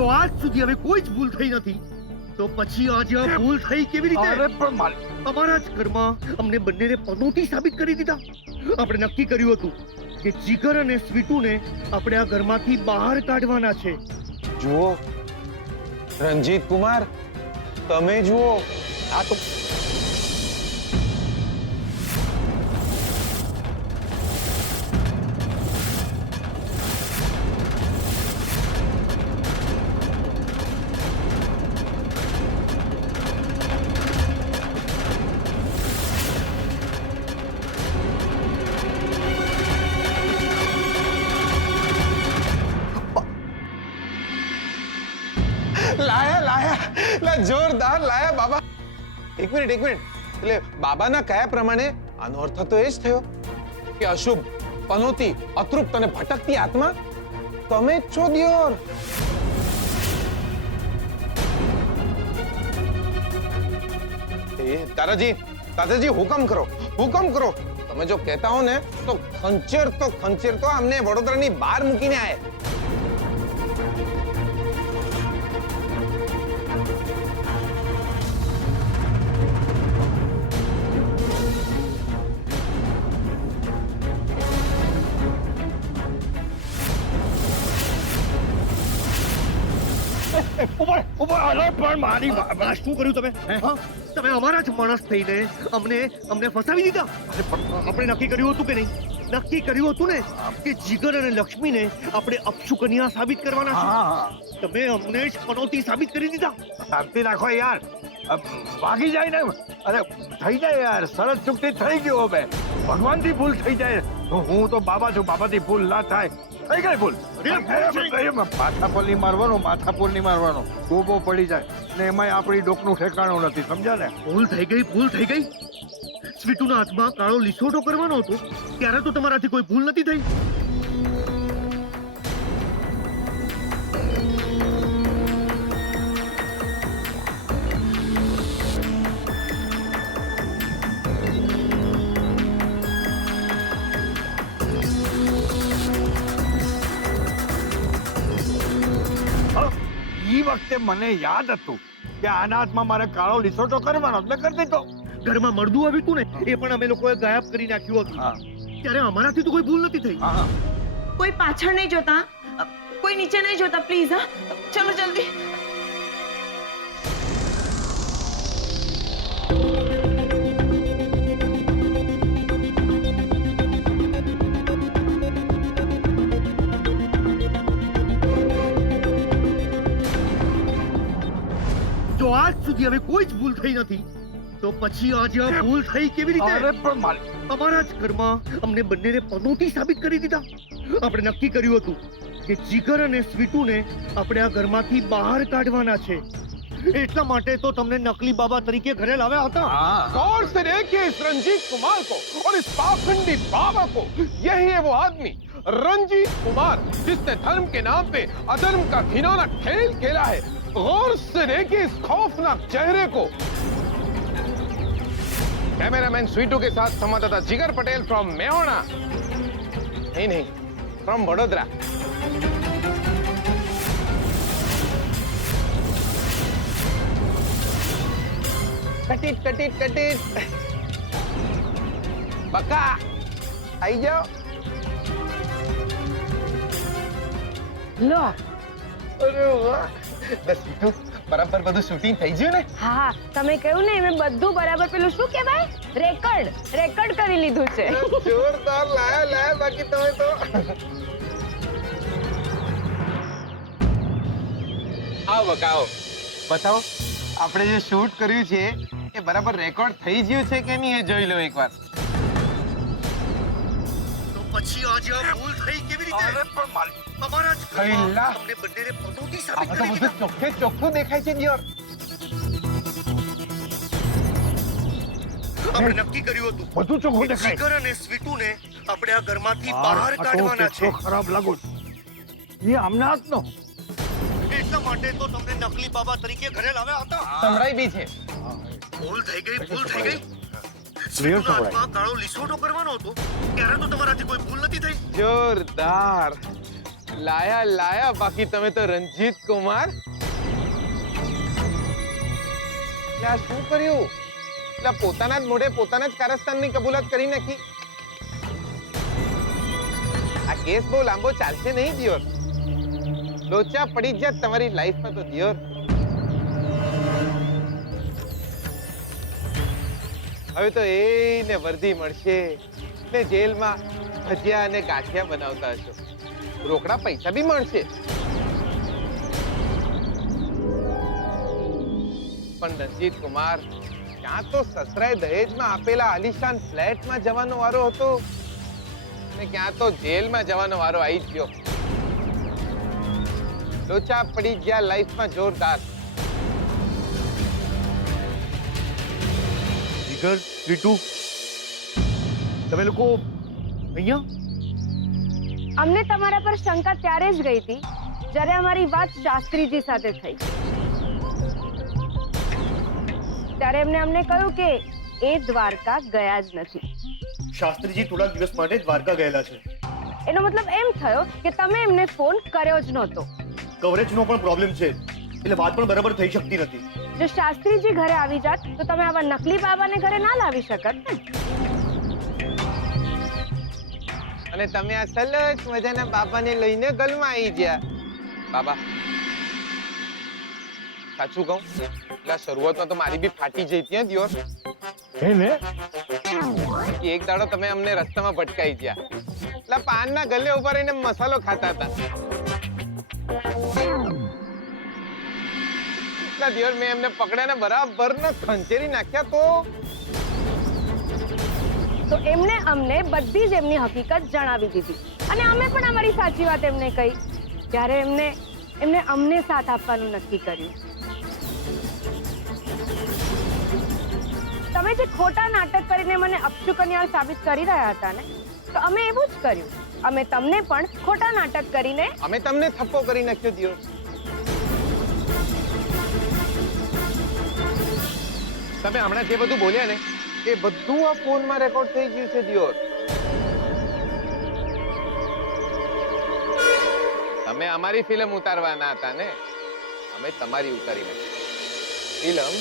જો આજ સુધી હવે કોઈ જ ભૂલ થઈ નથી તો પછી આજે આ ભૂલ થઈ કેવી રીતે? અરે પણ માલિક, અમારા જ ઘરમાં અમને બંનેને પનોતી સાબિત કરી દીધા. આપણે નક્કી કર્યું હતું કે જીગર અને સ્વીટુને આપણે આ ઘરમાંથી બહાર કાઢવાના છે. જુઓ રણજીત કુમાર, તમે જુઓ આ તો જોરદાર લાયા બાબા. એક મિનિટ એટલે બાબાના કયા પ્રમાણે આનો અર્થ તો એ જ થયો કે અશુભ, પનોતી, અતૃપ્ત અને ભટકતી આત્મા તમે જ છો દિયોર. દાદાજી હુકમ કરો. તમે જો કહેતા હો ને તો ખંચેર તો અમને વડોદરાની બહાર મૂકીને આયે. શું કર્યું તમે? તમે અમારા જ માણસ થઈને અમને ફસાવી દીધા. આપણે નક્કી કર્યું હતું કે નહીં? નક્કી કર્યું હતું ને કે જીગર અને લક્ષ્મીને આપણે અપશુકન્યા સાબિત કરવાના છે. તમે અમને જ પનોતી સાબિત કરી દીધા. શાંતિ રાખો યાર, ભાગી જાય ને. અરે થઈ જાય યાર, સરસ ચૂકતી થઈ ગયો. હવે ભગવાનથી ભૂલ થઈ જાય. હું તો બાબા છું, બાબાથી ભૂલ ના થાય. થઈ ગઈ ભૂલ. માથાપોલ નહીં મારવાનો. ગોબો પડી જાય ને એમાંય આપણી ડોકનું ઠેકાણું નથી, સમજ્યા ને? ભૂલ થઈ ગઈ. સ્વીટુના હાથમાં કાળો લીસોટો કરવાનો હતો ત્યારે તો તમારાથી કોઈ ભૂલ નથી થઈ. ઈ વખતે મને યાદ હતું કે આના હાથમાં મારે કાળો લીસોટો કરવાનો, એટલે કરી દીધો. ઘરમાં મળદું આવ્યું હતું ને, એ પણ અમે લોકોએ ગાયબ કરી નાખ્યું હતું. ત્યારે અમારાથી તો કોઈ ભૂલ નથી થઈ. કોઈ પાછળ નહીં જોતા, કોઈ નીચે નહીં જોતા, પ્લીઝ. હા, ચલો જલ્દી. જો આજ સુધી હવે કોઈ જ ભૂલ થઈ નથી તો પછી આજે આ ભૂલ થઈ કેવી રીતે? અરે પણ માલિક, અમારા જ ઘરમાં અમને બંનેને પનોતી સાબિત કરી દીધા. આપણે નક્કી કર્યું હતું કે જીગર અને સ્વીટુને આપણે આ ઘરમાંથી બહાર કાઢવાના છે. એટલા માટે તો તમને નકલી બાબા તરીકે ઘરે લાવ્યા હતા. गौर से देखिए इस रंजीत कुमार को और इस पाखंडी बाबा को. यही है वो आदमी रंजीत कुमार जिसने धर्म के नाम पे अधर्म का घिनौना खेल खेला है. गौर से देखिए इस खौफनाक चेहरे को. कैमरामैन स्वीटू के साथ संवाददाता जिगर पटेल फ्रॉम मेहोना, नहीं फ्रॉम वडोदरा. कटिट बका आई जाओ. લો. અરે વાહ, બસ સ્વીટુ બરાબર બધું શૂટિંગ થઈ ગયું ને? હા, તમે કહ્યું ને મેં બધું બરાબર, પેલું શું કહેવાય, રેકોર્ડ કરી લીધું છે. જોરદાર લાયા બાકી તમે તો. આવો બકાઓ, બતાવો આપણે જે શૂટ કર્યું છે એ બરાબર રેકોર્ડ થઈ ગયું છે કે નહીં એ જોઈ લો એકવાર. તો પછી આજે આ ભૂલ થઈ કેવી રીતે? અરે પણ માલિક, અમારા જ ઘરમાં અમને બંનેને પનોતી સાબિત આ તો કરી બધું દીધા. ચોખ્ખું દેખાય છે દિયોર. આપણે નક્કી કર્યું હતું બધું ચોખ્ખું કે દેખાય. જીગર અને સ્વીટુને આપણે આ ઘરમાંથી બહાર કાઢવાના છે. ખરાબ લાગુ એ આમના હાથનો. એટલા માટે તો તમને નકલી બાબા તરીકે ઘરે લાવ્યા હતા. સંભળાઈ બી છે. ભૂલ થઈ ગઈ. ક્લિયર સ્વીટુના હાથમાં કાળો લીસોટો કરવાનો હતો ત્યારે તો તમારાથી કોઈ ભૂલ નથી થઈ. જોરદાર. લાયા લાયા, બાકી તમે તો રણજીત કુમાર. એટલે આ શું કર્યું? એટલે પોતાના જ મોઢે પોતાના જ કારસ્તાનની કબૂલાત કરી નાખી. આ કેસ બહુ લાંબો ચાલશે નહીં દિયોર. લોચા પડી જ તમારી લાઈફમાં તો દિયોર. હવે તો એને વર્દી મળશે ને જેલમાં ભજીયા અને ગાંઠિયા બનાવતા હશો. રોકડા પૈસા બી મળશે. પણ રણજીત કુમાર, ક્યાં તો સસરાએ દહેજમાં આપેલા આલિશાન ફ્લેટમાં જવાનો વારો હતો ને ક્યાં તો જેલમાં જવાનો વારો આવી ગયો. લોચા પડી ગયા લાઈફમાં જોરદાર. જીગર, રીટુ, તમે લોકો અહીંયા? અમને તમારા પર શંકા ત્યારે જ ગઈ હતી જ્યારે અમારી વાત શાસ્ત્રીજી સાથે થઈ. ત્યારે એમને અમને કહ્યું કે એ દ્વારકા ગયા જ નથી. શાસ્ત્રીજી થોડાક દિવસ માટે દ્વારકા ગયેલા છે. એનો મતલબ એમ થયો કે તમે એમને ફોન કર્યો જ નહોતો. કવરેજનો પણ પ્રોબ્લેમ છે, એટલે વાત પણ બરાબર થઈ શકતી નથી. જો શાસ્ત્રીજી ઘરે આવી જાત તો તમે આવા નકલી બાબાને ઘરે ના લાવી શકત ને. અને તમે આ સરસ મજાના બાબાને લઈને ગલમાં આવી ગયા. બાબા, સાચું કહું, એટલે શરૂઆતમાં તો મારી બી ફાટી જઈ હતી દિયોર. એક દાડો તમે અમને રસ્તામાં ભટકાઈ ગયા. એટલે પાનના ગલે ઉપર રહીને મસાલો ખાતા હતા. એટલા દિયોર મેં એમને પકડ્યાને બરાબર ને ખંચેરી નાખ્યા. તો એમને અમને બધી જ એમની હકીકત જણાવી દીધી અને અમે પણ અમારી સાચી વાત એમને કહી. ત્યારે એમને અમને સાથ આપવાનું નક્કી કર્યું. તમે જે ખોટા નાટક કરીને મને અપશુકનિયાળ સાબિત કરી રહ્યા હતા ને, તો અમે એવું જ કર્યું. અમે તમને પણ ખોટા નાટક કરીને અમે તમને થપ્પો કરી નાખ્યો દિયોર. તમે હમણાં જે બધું બોલ્યા ને એ બધું આ ફોનમાં રેકોર્ડ થઈ ગયું છે દિયોર. તમે અમારી ફિલ્મ ઉતારવાના હતા ને, અમે તમારી ઉતારી નાખી ફિલ્મ.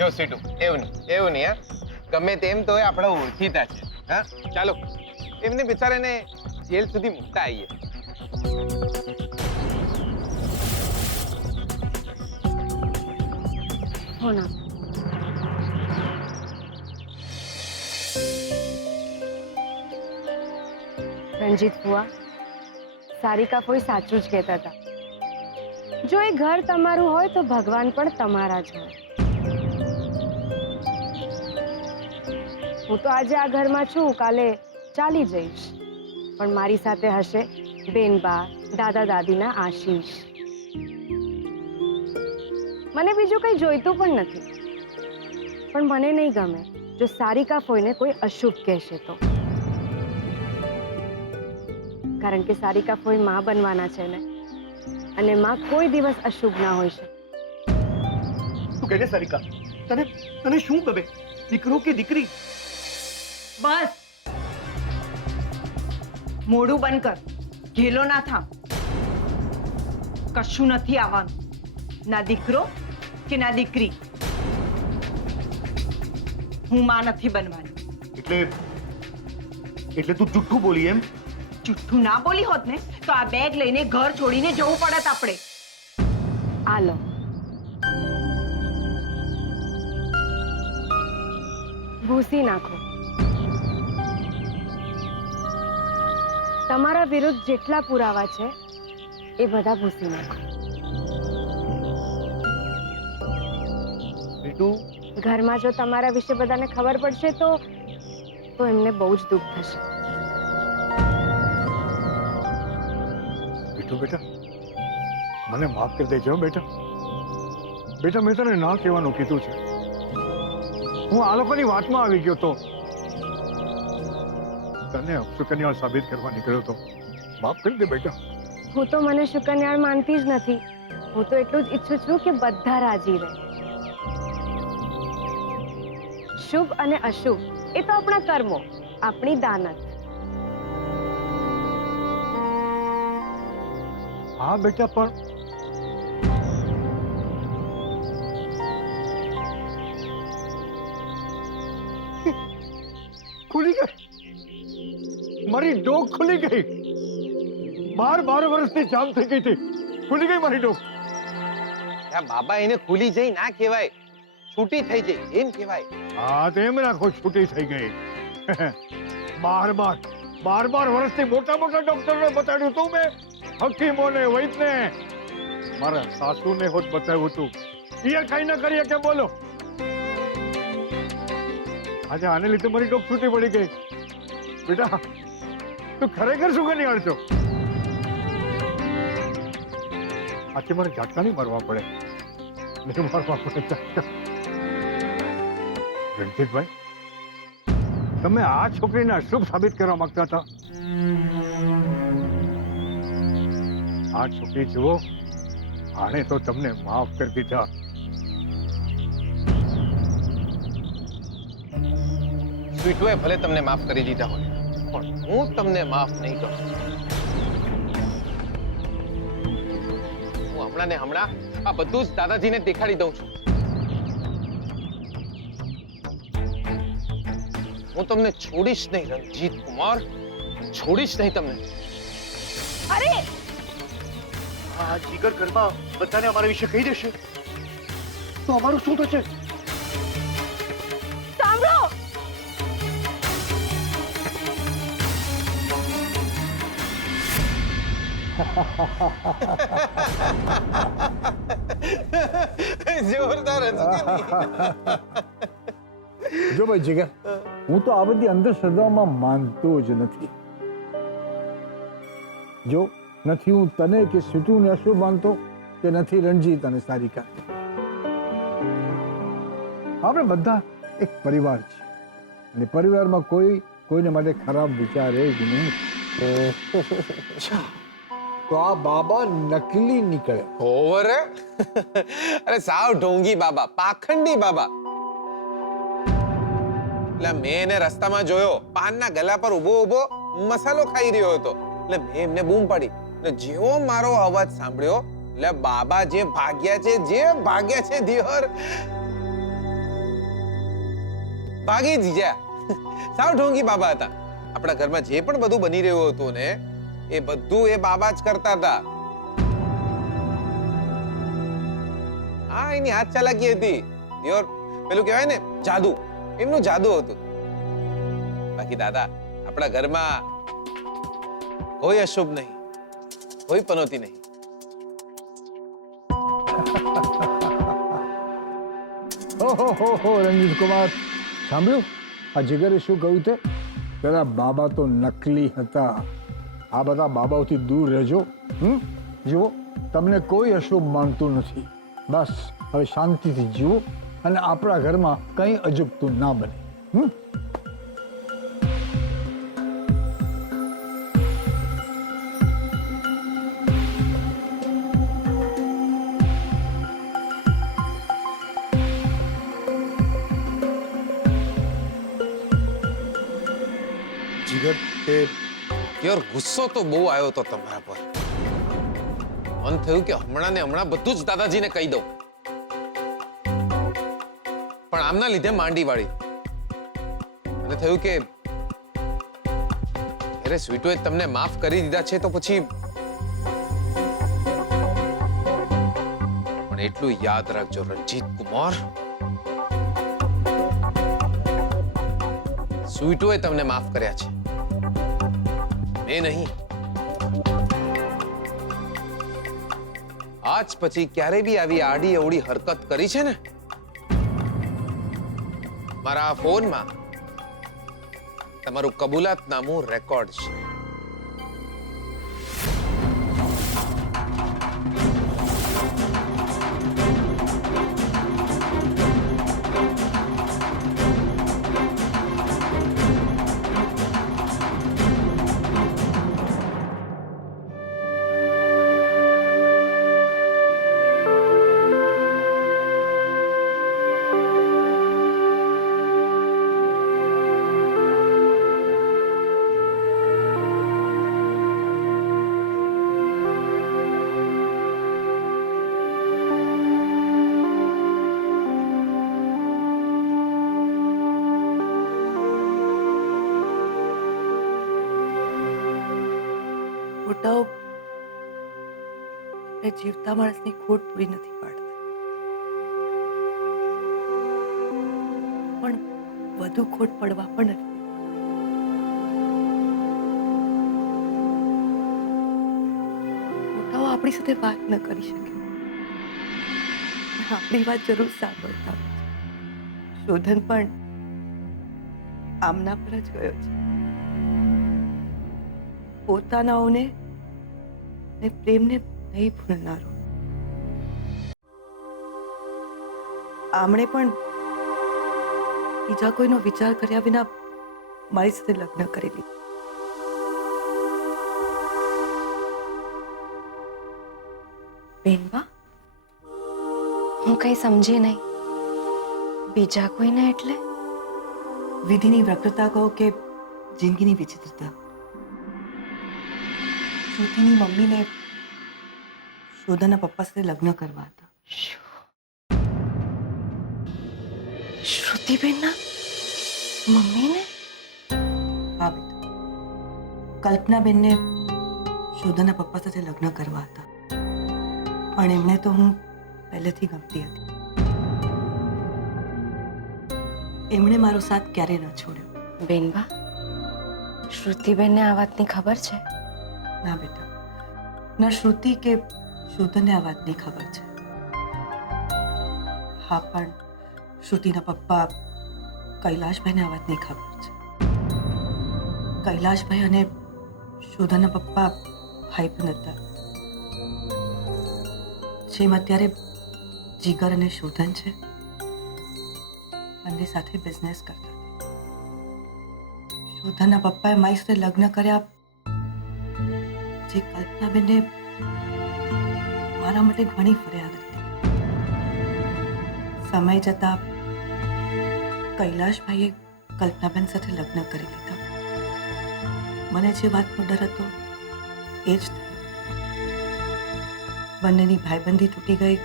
જો સીટુ, એવું નહીં હા. ગમે તેમ તો આપણા ઓળખીતા છે. હા, ચાલો એમને બિચારાને જેલ સુધી મૂકતા આવીએ. હોના રણજીત બુઆ, સારિકા કોઈ સાચું જ કહેતા હતા. જો એ ઘર તમારું હોય તો ભગવાન પણ તમારા જ હોય. હું તો આજે આ ઘરમાં છું, કાલે ચાલી જઈશ, પણ મારી સાથે હશે બેનબા, દાદા દાદીના આશીષ. મને બીજું કંઈ જોઈતું પણ નથી, પણ મને નહીં ગમે જો સારિકા ફોઈને કોઈ અશુભ કહેશે તો. કારણ કે સારિકા ફોઈ માં બનવાના છે ને, અને માં કોઈ દિવસ અશુભ ના હોય છે. તું કહે સારિકા, તને શું ગમે, દીકરો કે દીકરી? બસ, મોઢું બંધ કર, ઘેલો ના થા. કશું નથી આવવાનું, ના દીકરો કે ના દીકરી. હું માં નથી બનવાની. એટલે તું જુઠ્ઠું બોલી એમ? જુઠ્ઠું ના બોલી હોત ને તો આ બેગ લઈને ઘર છોડીને જવું પડત આપણે. આ લો, ભૂસી નાખો. તમારા વિરુદ્ધ જેટલા પુરાવા છે એ બધા ભૂસી નાખો. રીટુ, ઘરમાં જો તમારા વિશે બધાને ખબર પડશે તો એમને બહુ જ દુઃખ થશે. બેટો, બેટા મને માફ કરી દેજો બેટા. બેટા, મેં તને ના કહેવાનું કીધું છે. હું આ લોકોની વાતમાં આવી ગયો તો તને અપશુકનિયાળ સાબિત કરવા નીકળ્યો તો. માફ કરી દે બેટા. હું તો મને શુકન્યાળ માનતી જ નથી. હું તો એટલું જ ઈચ્છું છું કે બધા રાજી રહે. શુભ અને અશુભ એ તો આપણા કર્મો, આપણી દાનત. હા બેટા, પણ ખુલી ગઈ, મારી ડોક ખુલી ગઈ. 12 વર્ષથી જામ થઈ ગઈ હતી, ખુલી ગઈ મારી ડોક. બાબા, એને ખુલી જઈ ના કહેવાય, છૂટી થઈ જઈ એમ કહેવાય. હા, તો એમ રાખો, છૂટી થઈ ગઈ. 12 વર્ષથી મોટા ડોક્ટરને બતાડ્યું તું મેં, હકીમોને, વૈદને, મારા સાસુને હોત બતાવ્યું તું. એ કઈ ના કરીએ કે બોલો. આજે આને લીધે મારી ડોક છૂટી પડી ગઈ. બેટા, તું ખરેખર શું કરી છો? આજે મારે ઝાટકા નહીં મારવા પડે, નહીં મારવા પડે ઝાટકા. રણજીતભાઈ, તમે આ છોકરીને અશુભ સાબિત કરવા માંગતા હતા. આ છોકરી જુઓ, આણે તો તમને માફ કરી દીધા. સ્વીટુએ ભલે તમને માફ કરી દીધા હોય, પણ હું તમને માફ નહીં કરું. હું હમણાં ને હમણાં આ બધું જ દાદાજીને દેખાડી દઉં છું. હું તમને છોડીશ નહીં રણજીત કુમાર, છોડીશ નહીં તમને. અરે આ જીગર ઘરમાં બધાને અમારા વિશે કહી દેશે તો અમારું શું થશે? સાંભળો, જોરદાર જો ભાઈ જીગર, હું તો આ બધી અંધશ્રદ્ધાઓમાં માનતો જ નથી. જો નથી હું તને કે સ્વીટુને અશુભ માનતો, કે નથી રણજીત અને સારિકા. આપણે બધા એક પરિવાર છે, અને પરિવારમાં કોઈને માટે ખરાબ વિચારે જ નહીં. તો આ બાબા નકલી નીકળે. ઓવર. અરે સાવ ઢોંગી બાબા, પાખંડી બાબા. એટલે મેં એને રસ્તામાં જોયો, પાનના ગલા પર ઊભો મસાલો ખાઈ રહ્યો હતો. એટલે મેં એમને બૂમ પાડી. એટલે જેવો મારો અવાજ સાંભળ્યો, એટલે બાબા જે ભાગ્યા છે દિયોર, ભાગી જ ગયા. સાવ ઢોંગી બાબા હતા. આપણા ઘરમાં જે પણ બધું બની રહ્યું હતું ને, એ બધું એ બાબા જ કરતા હતા. હા, એની હાથ ચાલાકી હતી દિયોર. પેલું કહેવાય ને જાદુ, એમનું જાદુ હતું. બાકી દાદા, આપણા ઘરમાં કોઈ અશુભ નહીં, કોઈ પનોતી નહીં. ઓહો રણજીત કુમાર, સાંભળ્યું આ જીગરે શું કહ્યું તે? પેલા બાબા તો નકલી હતા. આ બધા બાબાઓથી દૂર રહેજો. જુઓ, તમને કોઈ અશુભ માનતું નથી. બસ હવે શાંતિથી જીવો, અને આપણા ઘરમાં કંઈ અજુગતું ના બને. જીગર, તે યાર ગુસ્સો તો બહુ આવ્યો તો તમારા પર. મન થયું કે હમણાં ને હમણાં બધું જ દાદાજીને કહી દઉં, પણ આમના લીધે માંડી વાળી. મને થયું કે અરે સ્વીટુએ તમને માફ કરી દીધા છે તો પછી. પણ એટલું યાદ રાખજો રણજીત કુમાર, સ્વીટુએ તમને માફ કર્યા છે, મેં નહીં. આજ પછી ક્યારે બી આવી આડી અવળી હરકત કરી છે ને, મારા ફોનમાં તમારું કબૂલાતનામું રેકોર્ડ છે. છોટાઓ એ જીવતા માણસની ખોટ પૂરી નથી પાડતા, પણ વધુ ખોટ પડવા પણ નથી. મોટાઓ આપણી સાથે વાત ન કરી શકે, પણ આપણી વાત જરૂર સાંભળતા હોય છે. શોધન પણ આમના પર જ ગયો છે. પોતાનાઓને ને પ્રેમને નહીં ભૂલનારો. આમણે પણ બીજા કોઈનો વિચાર કર્યા વિના મારી સાથે લગ્ન કરી લીધું. બેનબા, હું કઈ સમજી નહીં. બીજા કોઈને એટલે? વિધિની વક્રતા કહો કે જિંદગીની વિચિત્રતા. શ્રુતિની મમ્મીને શોધાના પપ્પા સાથે લગ્ન કરવા હતા. શ્રુતિબેનના મમ્મીને? હા બેટા, કલ્પનાબેનને શોધાના પપ્પા સાથે લગ્ન કરવા હતા, પણ એમને તો હું પહેલેથી ગમતી હતી. એમણે મારો સાથ ક્યારેય ન છોડ્યો. બેનબા, શ્રુતિબેનને આ વાતની ખબર છે? ના બેટા, ના શ્રુતિ કે શોધનને આ વાતની ખબર છે. હા, પણ શ્રુતિના પપ્પા કૈલાશભાઈને આ વાતની ખબર છે. કૈલાશભાઈ અને શોધનના પપ્પા ભાઈ પણ હતા. જેમ અત્યારે જીગર અને શોધન છે, બંને સાથે બિઝનેસ કરતા હતા. શોધનના પપ્પાએ મારી સાથે લગ્ન કર્યા, જે કલ્પનાબેનને મારા માટે ઘણી ફરિયાદ હતી. સમય જતા કૈલાશભાઈએ કલ્પનાબેન સાથે લગ્ન કરી લીધા. મને જે વાતનો ડર હતો એ જ થયો. બંનેની ભાઈબંધી તૂટી ગઈ,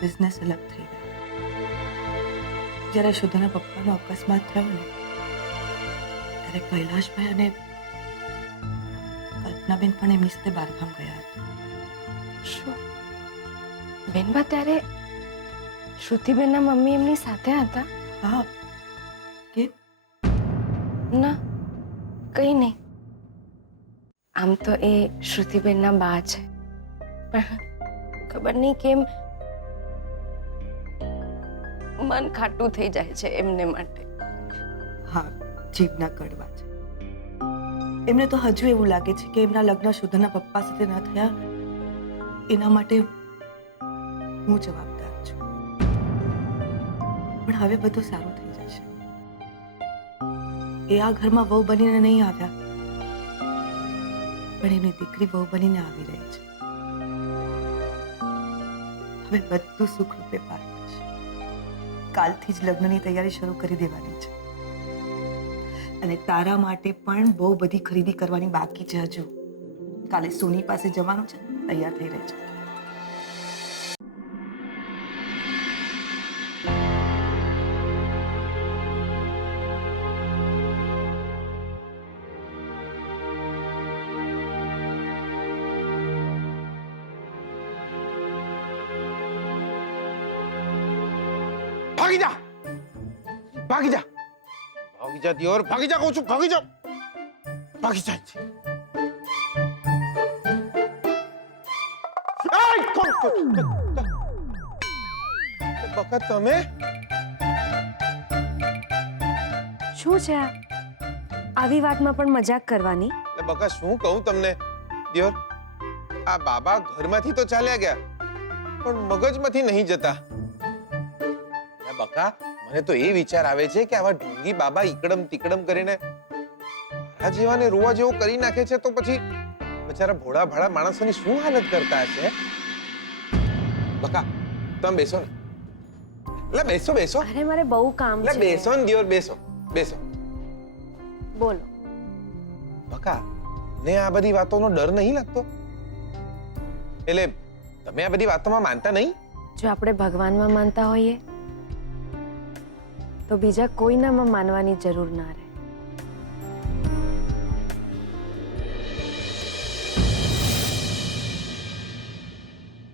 બિઝનેસ અલગ થઈ ગયો. જ્યારે શોધાના પપ્પાનો અકસ્માત થયો ને, ત્યારે કૈલાશભાઈ અને કલ્પનાબેન પણ એમની સાથે બહારગામ ગયા હતા. શું બેનબા, ત્યારે શ્રુતિબેનના મમ્મી એમની સાથે હતા? હા. કે ના, કઈ નહીં. આમ તો એ શ્રુતિબેનના બા છે, પણ ખબર નહીં કેમ મન ખાટું થઈ જાય છે એમને માટે. હા, જીભના કડવા છે. એમને તો હજુ એવું લાગે છે કે એમના લગ્ન શોધાના પપ્પા સાથે ન થયા, એના માટે હું જવાબદાર છું. પણ હવે બધું સારું થઈ જશે. એ આ ઘરમાં વહુ બનીને નહીં આવ્યા, પણ એમની દીકરી વહુ બનીને આવી રહી છે. હવે બધું સુખરૂપે પાર થશે. કાલથી જ લગ્નની તૈયારી શરૂ કરી દેવાની છે. અને તારા માટે પણ બહુ બધી ખરીદી કરવાની બાકી છે હજુ. કાલે સોની પાસે જવાનું છે, તૈયાર થઈ રહેજો. ભાગી જા, ભાગી જા, ભાગી જા દિયોર, ભાગી જા કહું છું, ભાગી જા, ભાગી જા. બકા તમે શું છે આ? આવી વાતમાં પણ મજાક કરવાની? બકા શું કહું તમને દિયોર, આ બાબા ઘરમાંથી તો ચાલ્યા ગયા, પણ મગજમાંથી નહીં જતા. બકા, મને તો એ વિચાર આવે છે કે આવા ઢોંગી બાબા ઈકડમ તીકડમ કરીને આ જેવાને રોવા જેવો કરી નાખે છે, તો પછી બચારા ભોળા ભાળા માણસોની શું હાલત કરતા હશે? બકા, તમે બેસો ને. એટલે બેસો બેસો. અરે મારે બહુ કામ છે. એટલે બેસો ને દિયોર, બેસો બેસો. બોલો. બકા, ને આ બધી વાતોનો ડર નહીં લાગતો? એટલે તમે આ બધી વાતોમાં માનતા નહીં? જો આપણે ભગવાનમાં માનતા હોઈએ તો બીજા કોઈનામાં માનવાની જરૂર ના રહે.